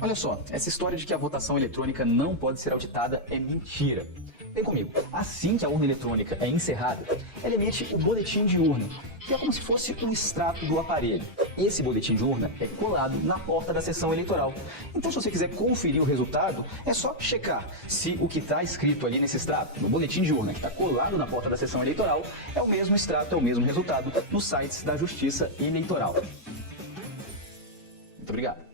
Olha só, essa história de que a votação eletrônica não pode ser auditada é mentira. Vem comigo, assim que a urna eletrônica é encerrada, ela emite o boletim de urna, que é como se fosse um extrato do aparelho. Esse boletim de urna é colado na porta da sessão eleitoral. Então, se você quiser conferir o resultado, é só checar se o que está escrito ali nesse extrato, no boletim de urna que está colado na porta da sessão eleitoral, é o mesmo extrato, é o mesmo resultado nos sites da Justiça Eleitoral. Muito obrigado.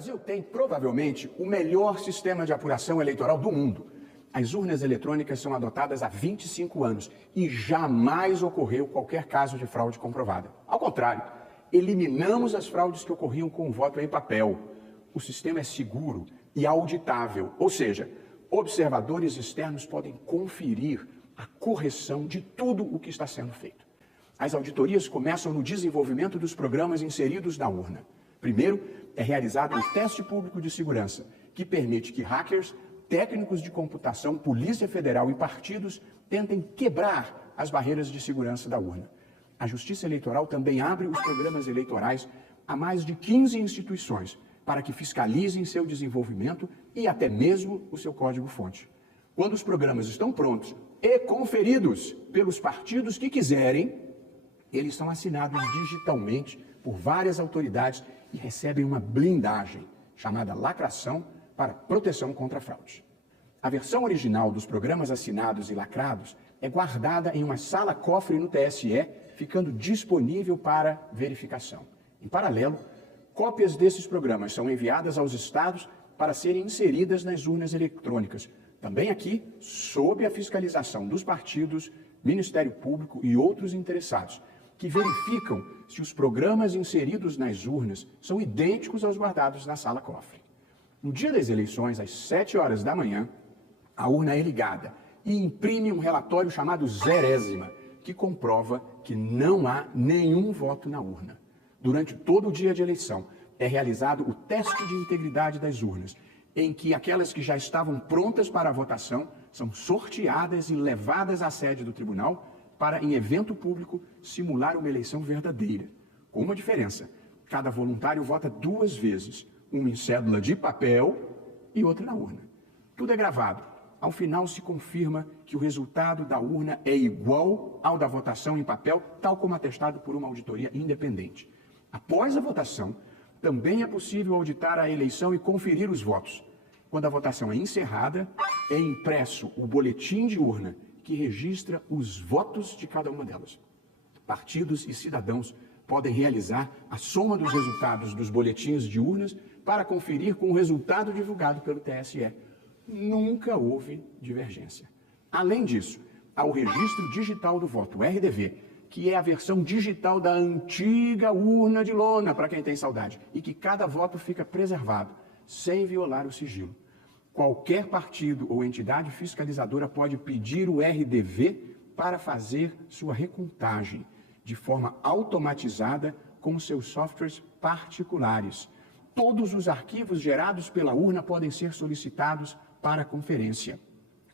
Brasil tem, provavelmente, o melhor sistema de apuração eleitoral do mundo. As urnas eletrônicas são adotadas há 25 anos e jamais ocorreu qualquer caso de fraude comprovada. Ao contrário, eliminamos as fraudes que ocorriam com o voto em papel. O sistema é seguro e auditável, ou seja, observadores externos podem conferir a correção de tudo o que está sendo feito. As auditorias começam no desenvolvimento dos programas inseridos na urna. Primeiro, é realizado um teste público de segurança, que permite que hackers, técnicos de computação, Polícia Federal e partidos tentem quebrar as barreiras de segurança da urna. A Justiça Eleitoral também abre os programas eleitorais a mais de 15 instituições para que fiscalizem seu desenvolvimento e até mesmo o seu código-fonte. Quando os programas estão prontos e conferidos pelos partidos que quiserem, eles são assinados digitalmente por várias autoridades e recebem uma blindagem, chamada lacração, para proteção contra fraude. A versão original dos programas assinados e lacrados é guardada em uma sala-cofre no TSE, ficando disponível para verificação. Em paralelo, cópias desses programas são enviadas aos estados para serem inseridas nas urnas eletrônicas, também aqui sob a fiscalização dos partidos, Ministério Público e outros interessados, que verificam se os programas inseridos nas urnas são idênticos aos guardados na sala-cofre. No dia das eleições, às 7 horas da manhã, a urna é ligada e imprime um relatório chamado Zerésima, que comprova que não há nenhum voto na urna. Durante todo o dia de eleição, é realizado o teste de integridade das urnas, em que aquelas que já estavam prontas para a votação são sorteadas e levadas à sede do tribunal para, em evento público, simular uma eleição verdadeira. Com uma diferença: cada voluntário vota 2 vezes, uma em cédula de papel e outra na urna. Tudo é gravado. Ao final, se confirma que o resultado da urna é igual ao da votação em papel, tal como atestado por uma auditoria independente. Após a votação, também é possível auditar a eleição e conferir os votos. Quando a votação é encerrada, é impresso o boletim de urna, que registra os votos de cada uma delas. Partidos e cidadãos podem realizar a soma dos resultados dos boletins de urnas para conferir com o resultado divulgado pelo TSE. Nunca houve divergência. Além disso, há o Registro Digital do Voto, RDV, que é a versão digital da antiga urna de lona, para quem tem saudade, e que cada voto fica preservado, sem violar o sigilo. Qualquer partido ou entidade fiscalizadora pode pedir o RDV para fazer sua recontagem, de forma automatizada com seus softwares particulares. Todos os arquivos gerados pela urna podem ser solicitados para conferência.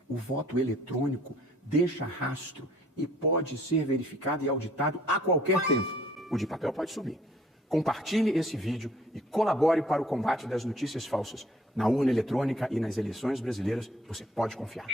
O voto eletrônico deixa rastro e pode ser verificado e auditado a qualquer tempo. O de papel pode subir. Compartilhe esse vídeo e colabore para o combate das notícias falsas. Na urna eletrônica e nas eleições brasileiras, você pode confiar.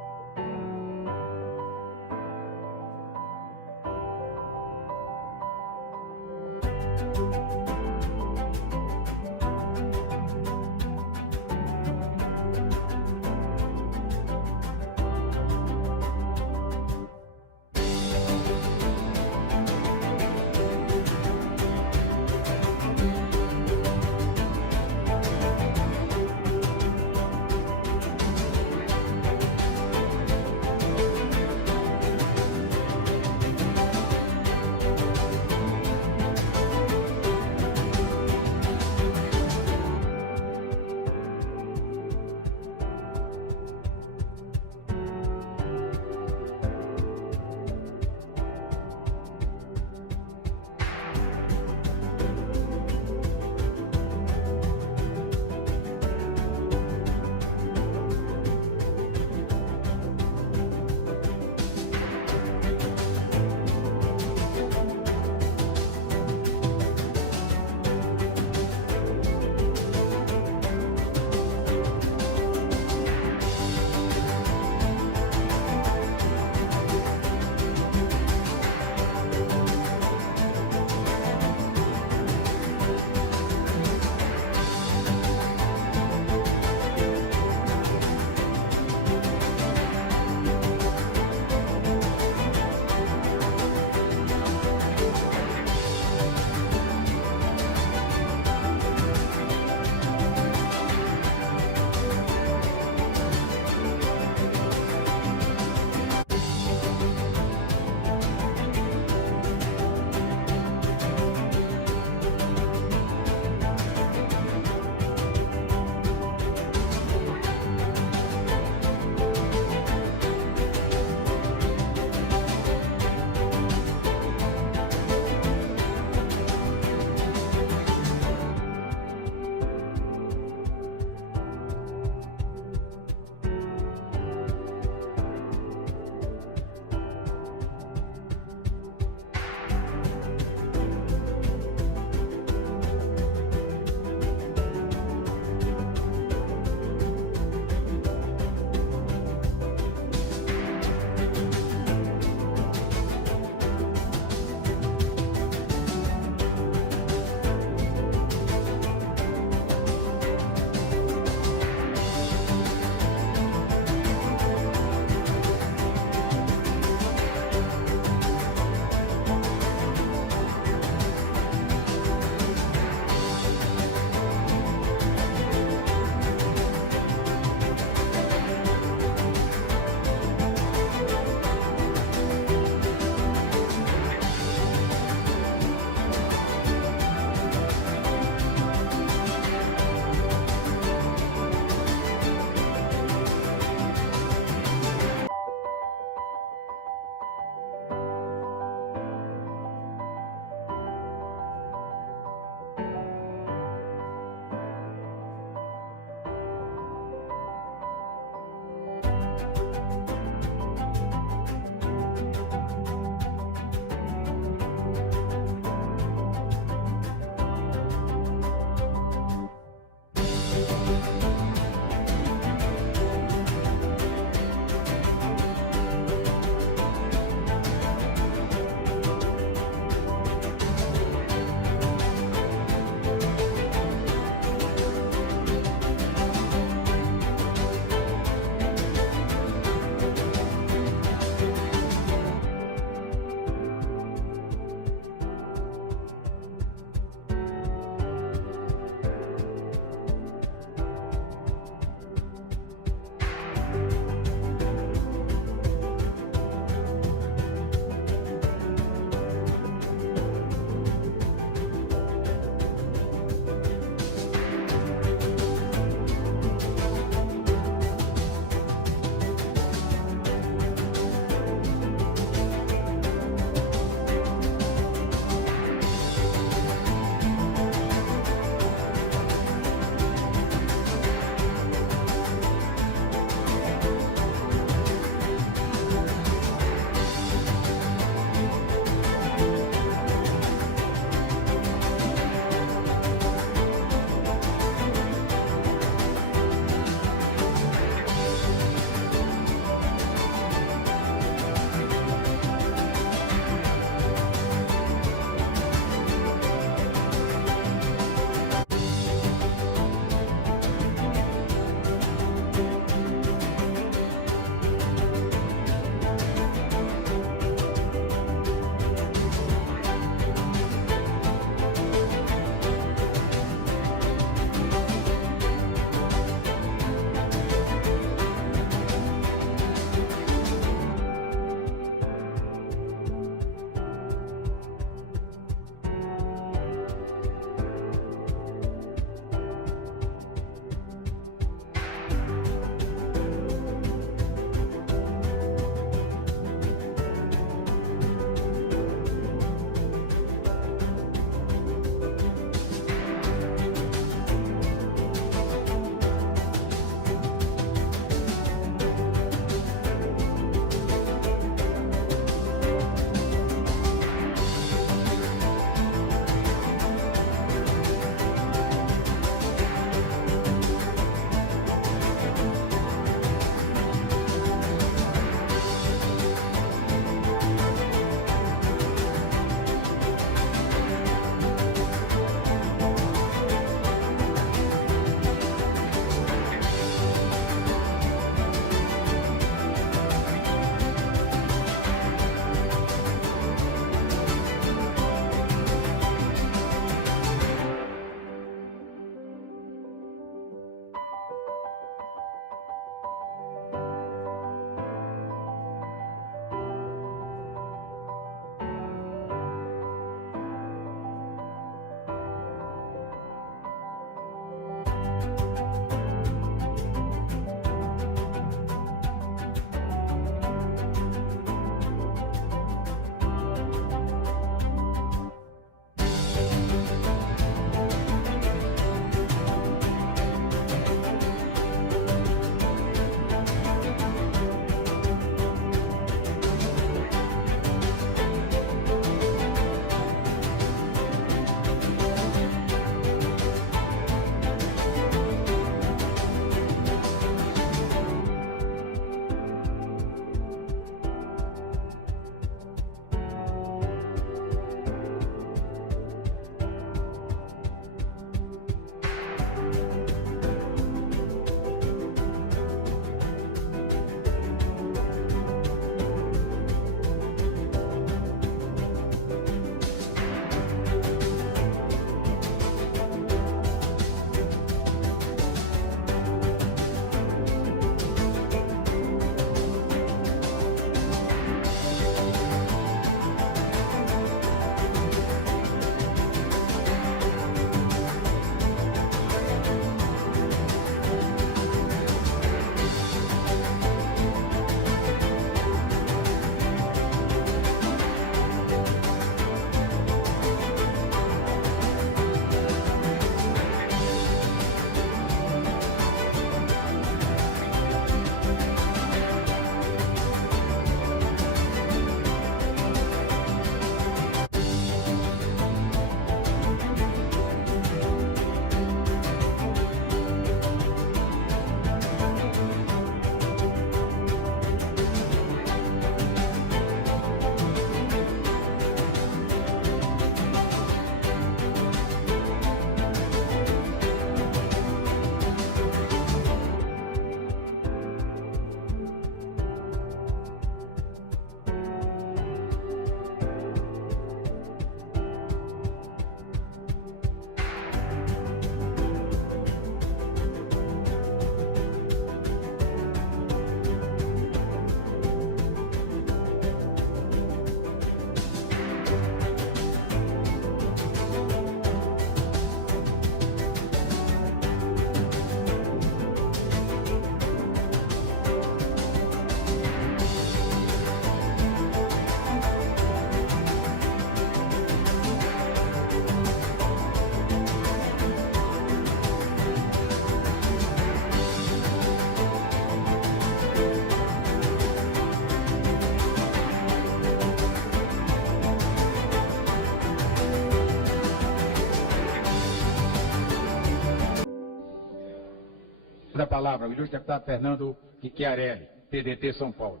da palavra ao ilustre deputado Fernando Chichiarelli, PDT São Paulo.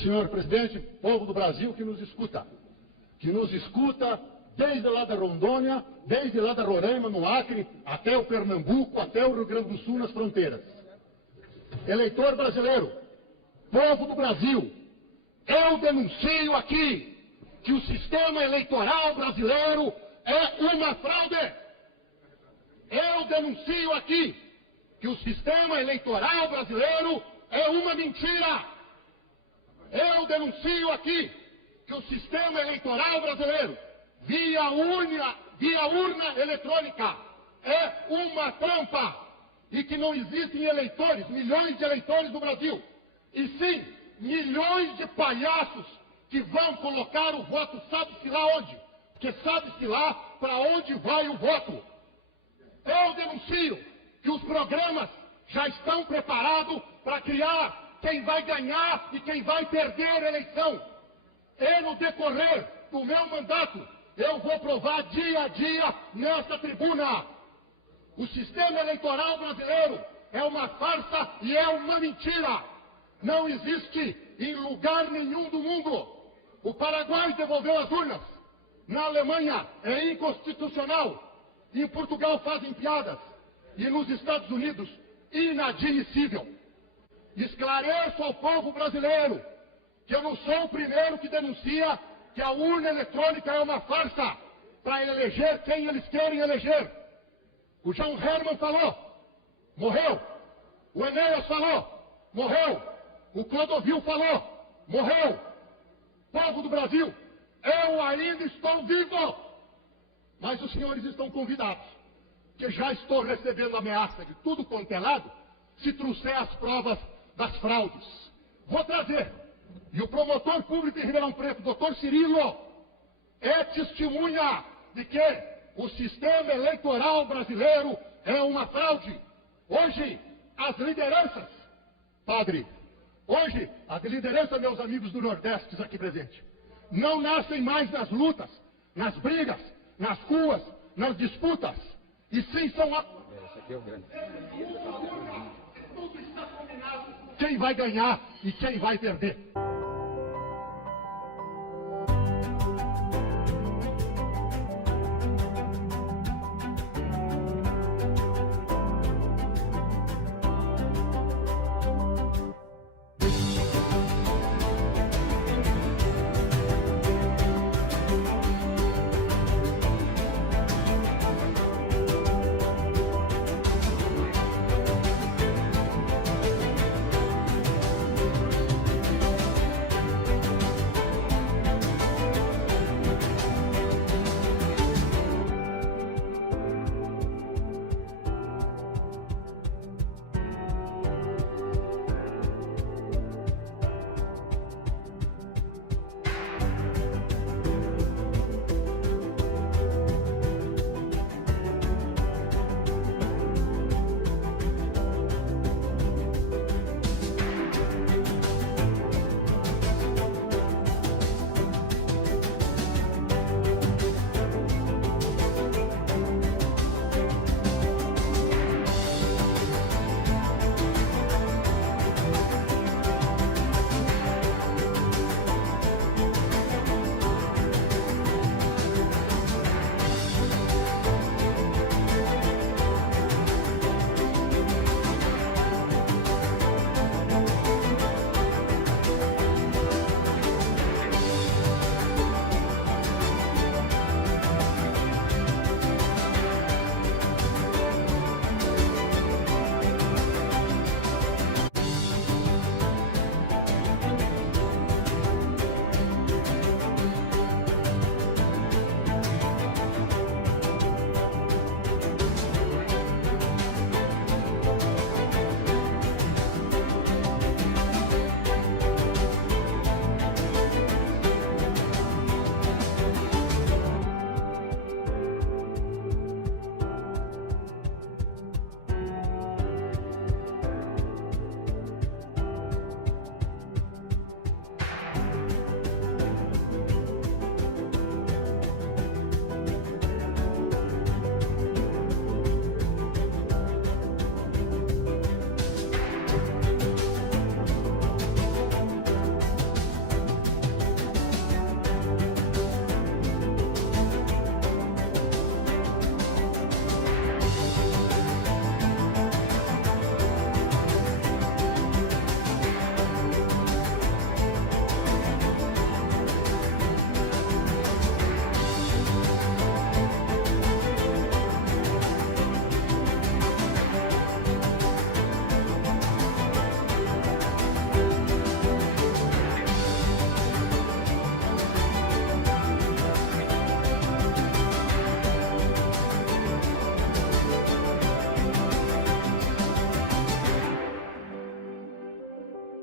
Senhor presidente, povo do Brasil que nos escuta desde lá da Rondônia, desde lá da Roraima, no Acre, até o Pernambuco, até o Rio Grande do Sul, nas fronteiras. Eleitor brasileiro, povo do Brasil, eu denuncio aqui que o sistema eleitoral brasileiro é uma fraude. Eu denuncio aqui que o sistema eleitoral brasileiro é uma mentira. Eu denuncio aqui que o sistema eleitoral brasileiro, via urna eletrônica, é uma trampa e que não existem eleitores, milhões de eleitores no Brasil, e sim milhões de palhaços que vão colocar o voto sabe-se lá onde, porque sabe-se lá para onde vai o voto. Eu denuncio que os programas já estão preparados para criar quem vai ganhar e quem vai perder a eleição. E no decorrer do meu mandato, eu vou provar dia a dia nesta tribuna. O sistema eleitoral brasileiro é uma farsa e é uma mentira. Não existe em lugar nenhum do mundo. O Paraguai devolveu as urnas. Na Alemanha é inconstitucional. Em Portugal fazem piadas. E nos Estados Unidos, inadmissível. Esclareço ao povo brasileiro que eu não sou o primeiro que denuncia que a urna eletrônica é uma farsa para eleger quem eles querem eleger. O João Herman falou, morreu. O Enéas falou, morreu. O Clodovil falou, morreu. Povo do Brasil, eu ainda estou vivo. Mas os senhores estão convidados, que já estou recebendo ameaça de tudo quanto é lado, se trouxer as provas das fraudes. Vou trazer. E o promotor público em Ribeirão Preto, doutor Cirilo, é testemunha de que o sistema eleitoral brasileiro é uma fraude. Hoje, as lideranças, padre, hoje, as lideranças, meus amigos do Nordeste aqui presentes, não nascem mais nas lutas, nas brigas, nas ruas, nas disputas, e sim são tudo está combinado. Quem vai ganhar e quem vai perder.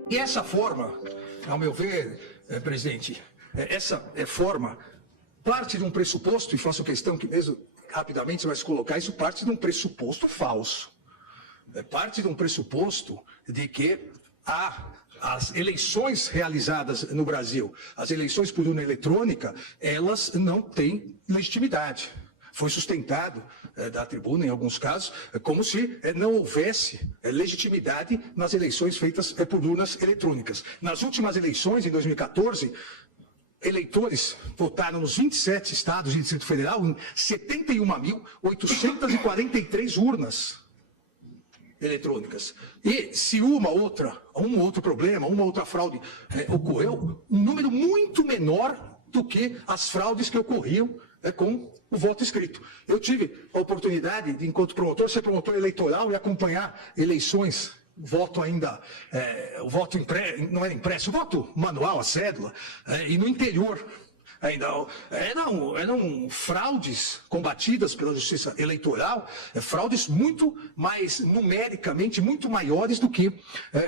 E essa forma, ao meu ver, presidente, essa forma parte de um pressuposto, e faço questão que mesmo rapidamente você vai se colocar, isso parte de um pressuposto falso. Parte de um pressuposto de que as eleições realizadas no Brasil, as eleições por urna eletrônica, elas não têm legitimidade. Foi sustentado da tribuna, em alguns casos, como se não houvesse legitimidade nas eleições feitas por urnas eletrônicas. Nas últimas eleições, em 2014, eleitores votaram nos 27 estados e Distrito Federal em 71.843 urnas eletrônicas. E se um outro problema, uma outra fraude ocorreu, um número muito menor do que as fraudes que ocorriam com o voto escrito. Eu tive a oportunidade de, enquanto promotor, ser promotor eleitoral e acompanhar eleições, voto ainda, o voto não era impresso, o voto manual, a cédula, e no interior ainda eram fraudes combatidas pela Justiça Eleitoral, fraudes muito mais, numericamente, muito maiores do que,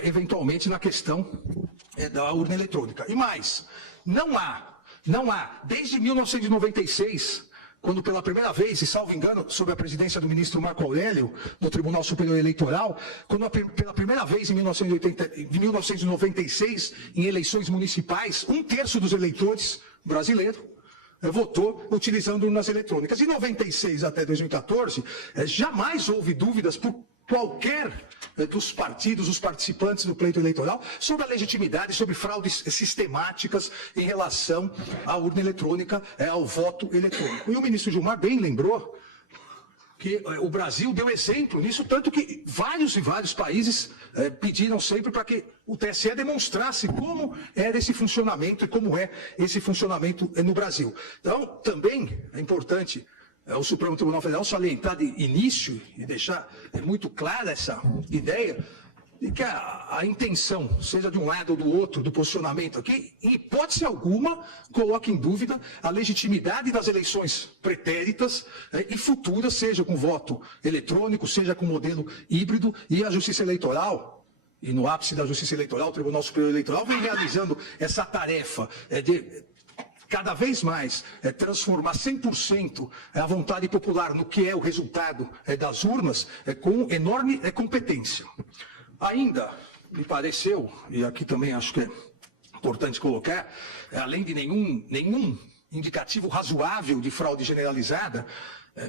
eventualmente, na questão da urna eletrônica. E mais, não há, desde 1996, quando pela primeira vez, e salvo engano, sob a presidência do ministro Marco Aurélio, no Tribunal Superior Eleitoral, quando pela primeira vez em 1996, em eleições municipais, 1/3 dos eleitores brasileiros votou utilizando urnas eletrônicas. De 96 até 2014, jamais houve dúvidas por qualquer dos partidos, os participantes do pleito eleitoral, sobre a legitimidade, sobre fraudes sistemáticas em relação à urna eletrônica, ao voto eletrônico. E o ministro Gilmar bem lembrou que o Brasil deu exemplo nisso, tanto que vários e vários países pediram sempre para que o TSE demonstrasse como era esse funcionamento e como é esse funcionamento no Brasil. Então, também é importante o Supremo Tribunal Federal salientar de início e deixar muito clara essa ideia de que a intenção, seja de um lado ou do outro, do posicionamento aqui, em hipótese alguma, coloque em dúvida a legitimidade das eleições pretéritas e futuras, seja com voto eletrônico, seja com modelo híbrido, e a Justiça Eleitoral, e no ápice da Justiça Eleitoral, o Tribunal Superior Eleitoral, vem realizando essa tarefa de cada vez mais transformar 100% a vontade popular no que é o resultado das urnas, com enorme competência. Ainda me pareceu, e aqui também acho que é importante colocar, além de nenhum indicativo razoável de fraude generalizada,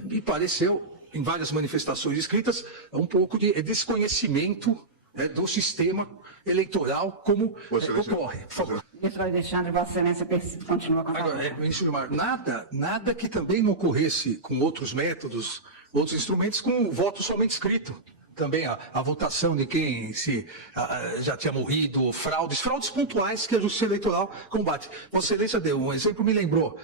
me pareceu, em várias manifestações escritas, um pouco de desconhecimento do sistema eleitoral como ocorre. Por favor. Ministro Alexandre, Vossa Excelência continua com a palavra. Agora, ministro Gilmar, nada que também não ocorresse com outros métodos, outros instrumentos, com o voto somente escrito. Também a votação de quem já tinha morrido, fraudes pontuais que a Justiça Eleitoral combate. Vossa Excelência deu um exemplo, me lembrou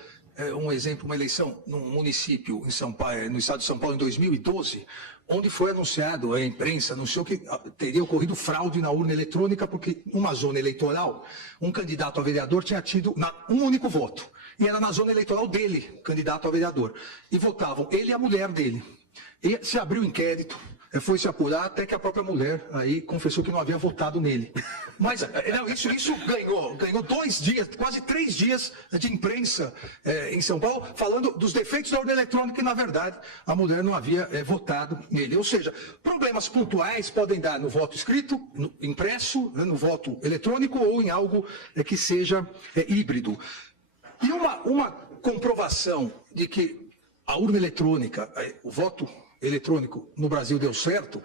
uma eleição num município em São Paulo, no estado de São Paulo, em 2012, onde foi anunciado, a imprensa anunciou que teria ocorrido fraude na urna eletrônica, porque numa zona eleitoral, um candidato a vereador tinha tido um único voto. E era na zona eleitoral dele, candidato a vereador. E votavam ele e a mulher dele. E se abriu inquérito, foi se apurar até que a própria mulher aí confessou que não havia votado nele. Mas não, isso ganhou 2 dias, quase 3 dias de imprensa em São Paulo, falando dos defeitos da urna eletrônica e, na verdade, a mulher não havia votado nele. Ou seja, problemas pontuais podem dar no voto escrito, no impresso, no voto eletrônico ou em algo que seja híbrido. E uma comprovação de que a urna eletrônica, o voto eletrônico no Brasil deu certo,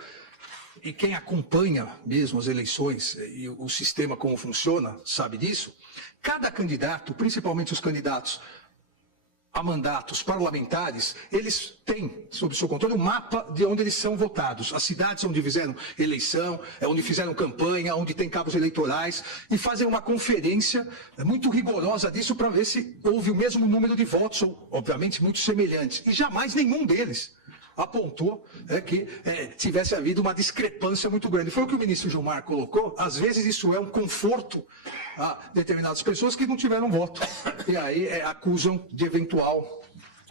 e quem acompanha mesmo as eleições e o sistema como funciona sabe disso. Cada candidato, principalmente os candidatos a mandatos parlamentares, eles têm sob seu controle um mapa de onde eles são votados, as cidades onde fizeram eleição, onde fizeram campanha, onde tem cabos eleitorais, e fazem uma conferência muito rigorosa disso para ver se houve o mesmo número de votos, ou obviamente muito semelhantes, e jamais nenhum deles apontou que tivesse havido uma discrepância muito grande. Foi o que o ministro Gilmar colocou, às vezes isso é um conforto a determinadas pessoas que não tiveram voto, e aí acusam de eventual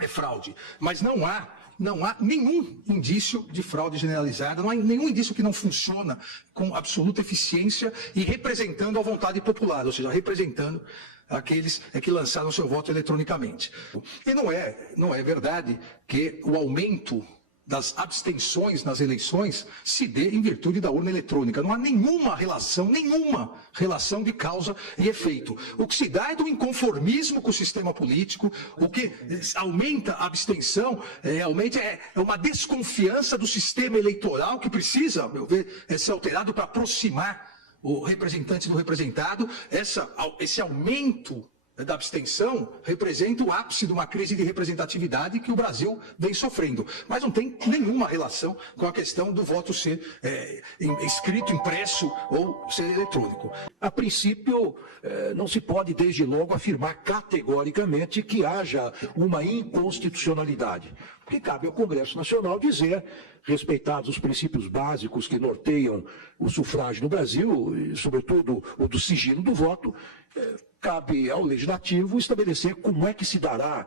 fraude. Mas não há não há nenhum indício de fraude generalizada, não há nenhum indício que não funciona com absoluta eficiência e representando a vontade popular, ou seja, representando aqueles que lançaram seu voto eletronicamente. E não é verdade que o aumento das abstenções nas eleições se dê em virtude da urna eletrônica. Não há nenhuma relação de causa e efeito. O que se dá é do inconformismo com o sistema político, o que aumenta a abstenção, é uma desconfiança do sistema eleitoral que precisa, a meu ver, ser alterado para aproximar o representante do representado. Esse aumento da abstenção representa o ápice de uma crise de representatividade que o Brasil vem sofrendo. Mas não tem nenhuma relação com a questão do voto ser escrito, impresso ou ser eletrônico. A princípio, não se pode, desde logo, afirmar categoricamente que haja uma inconstitucionalidade, porque cabe ao Congresso Nacional dizer, respeitados os princípios básicos que norteiam o sufrágio no Brasil, e, sobretudo, o do sigilo do voto, cabe ao Legislativo estabelecer como é que se dará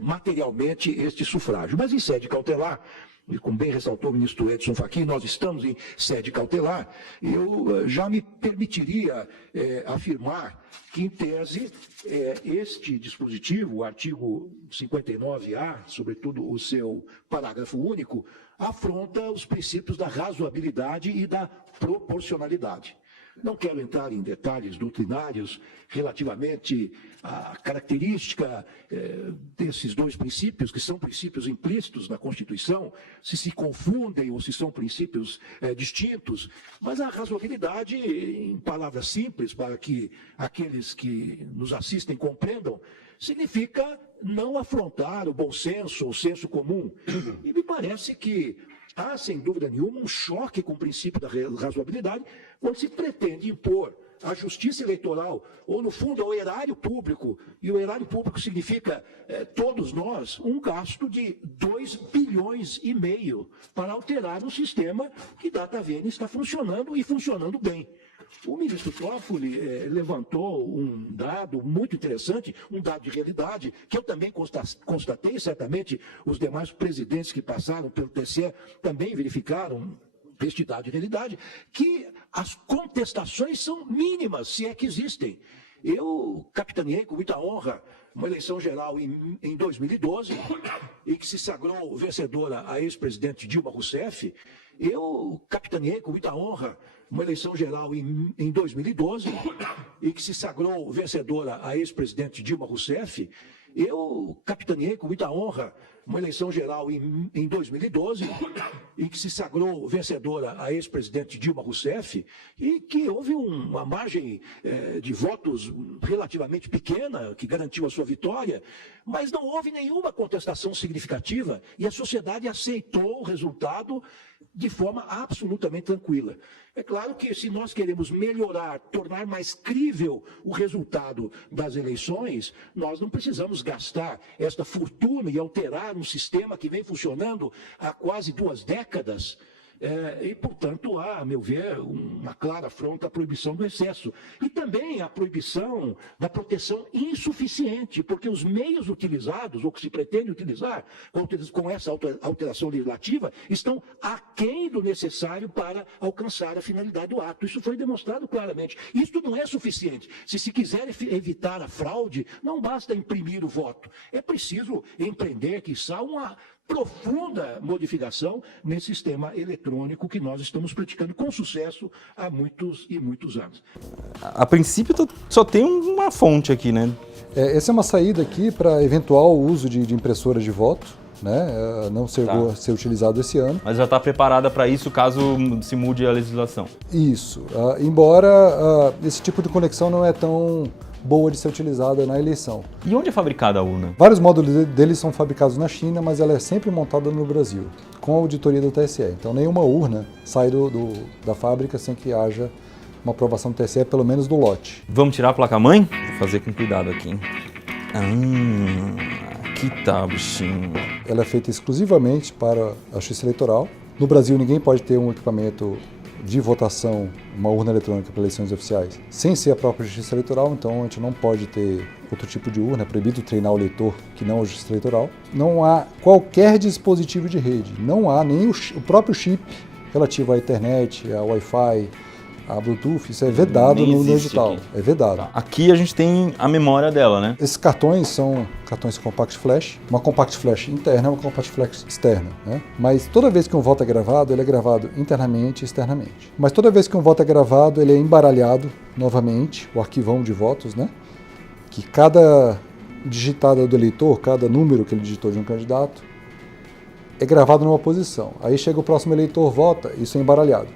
materialmente este sufrágio. Mas em sede cautelar, e como bem ressaltou o ministro Edson Fachin, nós estamos em sede cautelar, eu já me permitiria afirmar que, em tese, este dispositivo, o artigo 59A, sobretudo o seu parágrafo único, afronta os princípios da razoabilidade e da proporcionalidade. Não quero entrar em detalhes doutrinários relativamente à característica desses dois princípios, que são princípios implícitos na Constituição, se confundem ou se são princípios distintos, mas a razoabilidade, em palavras simples, para que aqueles que nos assistem compreendam, significa não afrontar o bom senso, o senso comum. E me parece que há, sem dúvida nenhuma, um choque com o princípio da razoabilidade quando se pretende impor à justiça eleitoral, ou, no fundo, ao erário público, e o erário público significa, todos nós, um gasto de 2,5 bilhões para alterar um sistema que, data vênia, está funcionando e funcionando bem. O ministro Toffoli levantou um dado muito interessante, um dado de realidade, que eu também constatei, certamente os demais presidentes que passaram pelo TSE também verificaram este dado de realidade, que as contestações são mínimas, se é que existem. Eu capitaneei com muita honra uma eleição geral em 2012, e que se sagrou vencedora a ex-presidente Dilma Rousseff. Eu capitaneei com muita honra uma eleição geral em 2012, e que se sagrou vencedora a ex-presidente Dilma Rousseff. Eu capitaneei com muita honra uma eleição geral em 2012, e que se sagrou vencedora a ex-presidente Dilma Rousseff, e que houve uma margem de votos relativamente pequena, que garantiu a sua vitória, mas não houve nenhuma contestação significativa, e a sociedade aceitou o resultado de forma absolutamente tranquila. É claro que, se nós queremos melhorar, tornar mais crível o resultado das eleições, nós não precisamos gastar esta fortuna e alterar um sistema que vem funcionando há quase 2 décadas. E, portanto, há, a meu ver, uma clara afronta à proibição do excesso. E também a proibição da proteção insuficiente, porque os meios utilizados, ou que se pretende utilizar com essa alteração legislativa, estão aquém do necessário para alcançar a finalidade do ato. Isso foi demonstrado claramente. Isso não é suficiente. Se quiser evitar a fraude, não basta imprimir o voto. É preciso empreender, quiçá, uma profunda modificação nesse sistema eletrônico que nós estamos praticando com sucesso há muitos e muitos anos. A princípio só tem uma fonte aqui, né? Essa é uma saída aqui para eventual uso de impressoras de voto, né? Não chegou a ser utilizado esse ano. Mas já está preparada para isso caso se mude a legislação? Isso, embora esse tipo de conexão não é tão boa de ser utilizada na eleição. E onde é fabricada a urna? Vários módulos deles são fabricados na China, mas ela é sempre montada no Brasil, com a auditoria do TSE. Então nenhuma urna sai da fábrica sem que haja uma aprovação do TSE, pelo menos do lote. Vamos tirar a placa-mãe? Vou fazer com cuidado aqui. Aqui tá, bichinho. Ela é feita exclusivamente para a justiça eleitoral. No Brasil ninguém pode ter um equipamento de votação, uma urna eletrônica para eleições oficiais, sem ser a própria Justiça Eleitoral, então a gente não pode ter outro tipo de urna, é proibido treinar o eleitor que não a Justiça Eleitoral. Não há qualquer dispositivo de rede, não há nem o próprio chip relativo à internet, ao Wi-Fi, a Bluetooth, isso é vedado no digital, aqui. é vedado. Tá. Aqui a gente tem a memória dela, né? Esses cartões são cartões Compact Flash, uma Compact Flash interna e uma Compact Flash externa, né? Mas toda vez que um voto é gravado, ele é gravado internamente e externamente. Mas toda vez que um voto é gravado, ele é embaralhado novamente, o arquivão de votos, né? Que cada digitada do eleitor, cada número que ele digitou de um candidato, é gravado numa posição. Aí chega o próximo eleitor, vota, isso é embaralhado.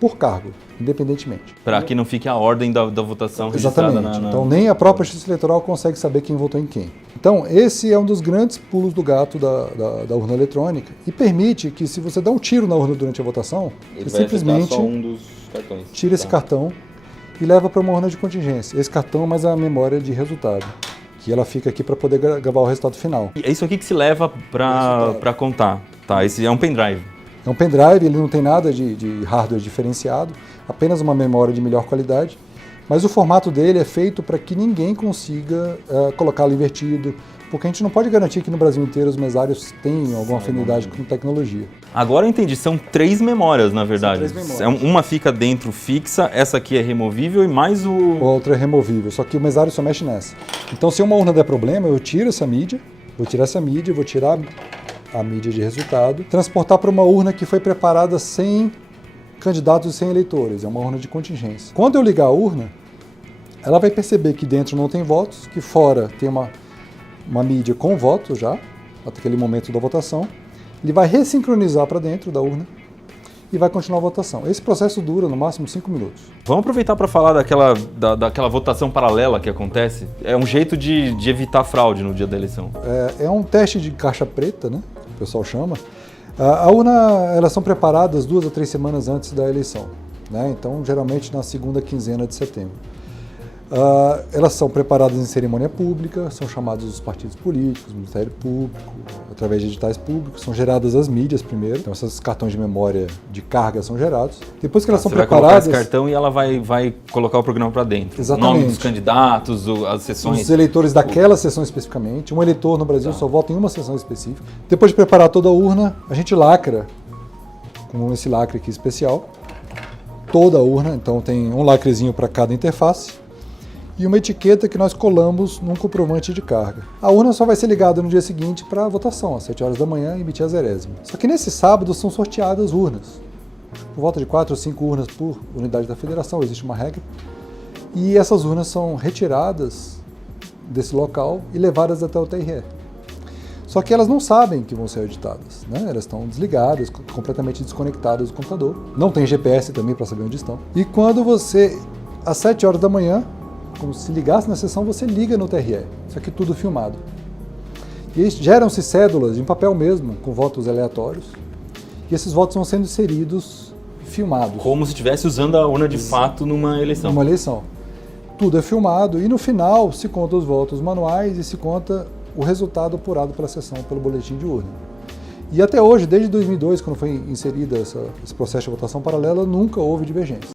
Por cargo, independentemente. Para que não fique a ordem da votação registrada. Exatamente. Então nem a própria Justiça Eleitoral consegue saber quem votou em quem. Então esse é um dos grandes pulos do gato da urna eletrônica e permite que, se você dá um tiro na urna durante a votação, Ele você vai simplesmente só um dos cartões. tira esse cartão e leva para uma urna de contingência. Esse cartão mais a memória de resultado, que ela fica aqui para poder gravar o resultado final. É isso aqui que se leva para contar. Tá, esse é um pendrive. É um pendrive, ele não tem nada de hardware diferenciado, apenas uma memória de melhor qualidade, mas o formato dele é feito para que ninguém consiga colocá-lo invertido, porque a gente não pode garantir que no Brasil inteiro os mesários tenham alguma afinidade com tecnologia. Agora eu entendi, são 3 memórias, na verdade. São 3 memórias. Uma fica dentro fixa, essa aqui é removível e mais o... Outra é removível, só que o mesário só mexe nessa. Então se uma urna der problema, eu tiro essa mídia, vou tirar a mídia de resultado, transportar para uma urna que foi preparada sem candidatos e sem eleitores, é uma urna de contingência. Quando eu ligar a urna, ela vai perceber que dentro não tem votos, que fora tem uma mídia com votos já, até aquele momento da votação, ele vai ressincronizar para dentro da urna e vai continuar a votação. Esse processo dura no máximo 5 minutos. Vamos aproveitar para falar daquela votação paralela que acontece. É um jeito de evitar fraude no dia da eleição. É um teste de caixa preta, né? O pessoal chama. A urna, elas são preparadas 2 a 3 semanas antes da eleição, né? Então, geralmente na segunda quinzena de setembro. Elas são preparadas em cerimônia pública, são chamados os partidos políticos, o Ministério Público, através de editais públicos, são geradas as mídias primeiro, então esses cartões de memória de carga são gerados. Depois que elas são preparadas... Você vai colocar esse cartão e ela vai colocar o programa para dentro. Exatamente. O nome dos candidatos, as sessões... Os eleitores daquela sessão especificamente. Um eleitor no Brasil só vota em uma sessão específica. Depois de preparar toda a urna, a gente lacra, com esse lacre aqui especial, toda a urna, então tem um lacrezinho para cada interface, e uma etiqueta que nós colamos num comprovante de carga. A urna só vai ser ligada no dia seguinte para a votação, às 7 horas da manhã, e emitir a 0ª. Só que nesse sábado são sorteadas urnas. Por volta de 4 ou 5 urnas por unidade da federação, existe uma regra. E essas urnas são retiradas desse local e levadas até o TRE. Só que elas não sabem que vão ser auditadas, né? Elas estão desligadas, completamente desconectadas do computador. Não tem GPS também para saber onde estão. E quando você, às 7 horas da manhã, como se ligasse na sessão, você liga no TRE. Isso aqui tudo filmado. E geram-se cédulas em papel mesmo, com votos aleatórios. E esses votos vão sendo inseridos filmados. Como se estivesse usando a urna de fato numa eleição. Numa eleição. Tudo é filmado e no final se conta os votos manuais e se conta o resultado apurado pela sessão, pelo boletim de urna. E até hoje, desde 2002, quando foi inserida esse processo de votação paralela, nunca houve divergência.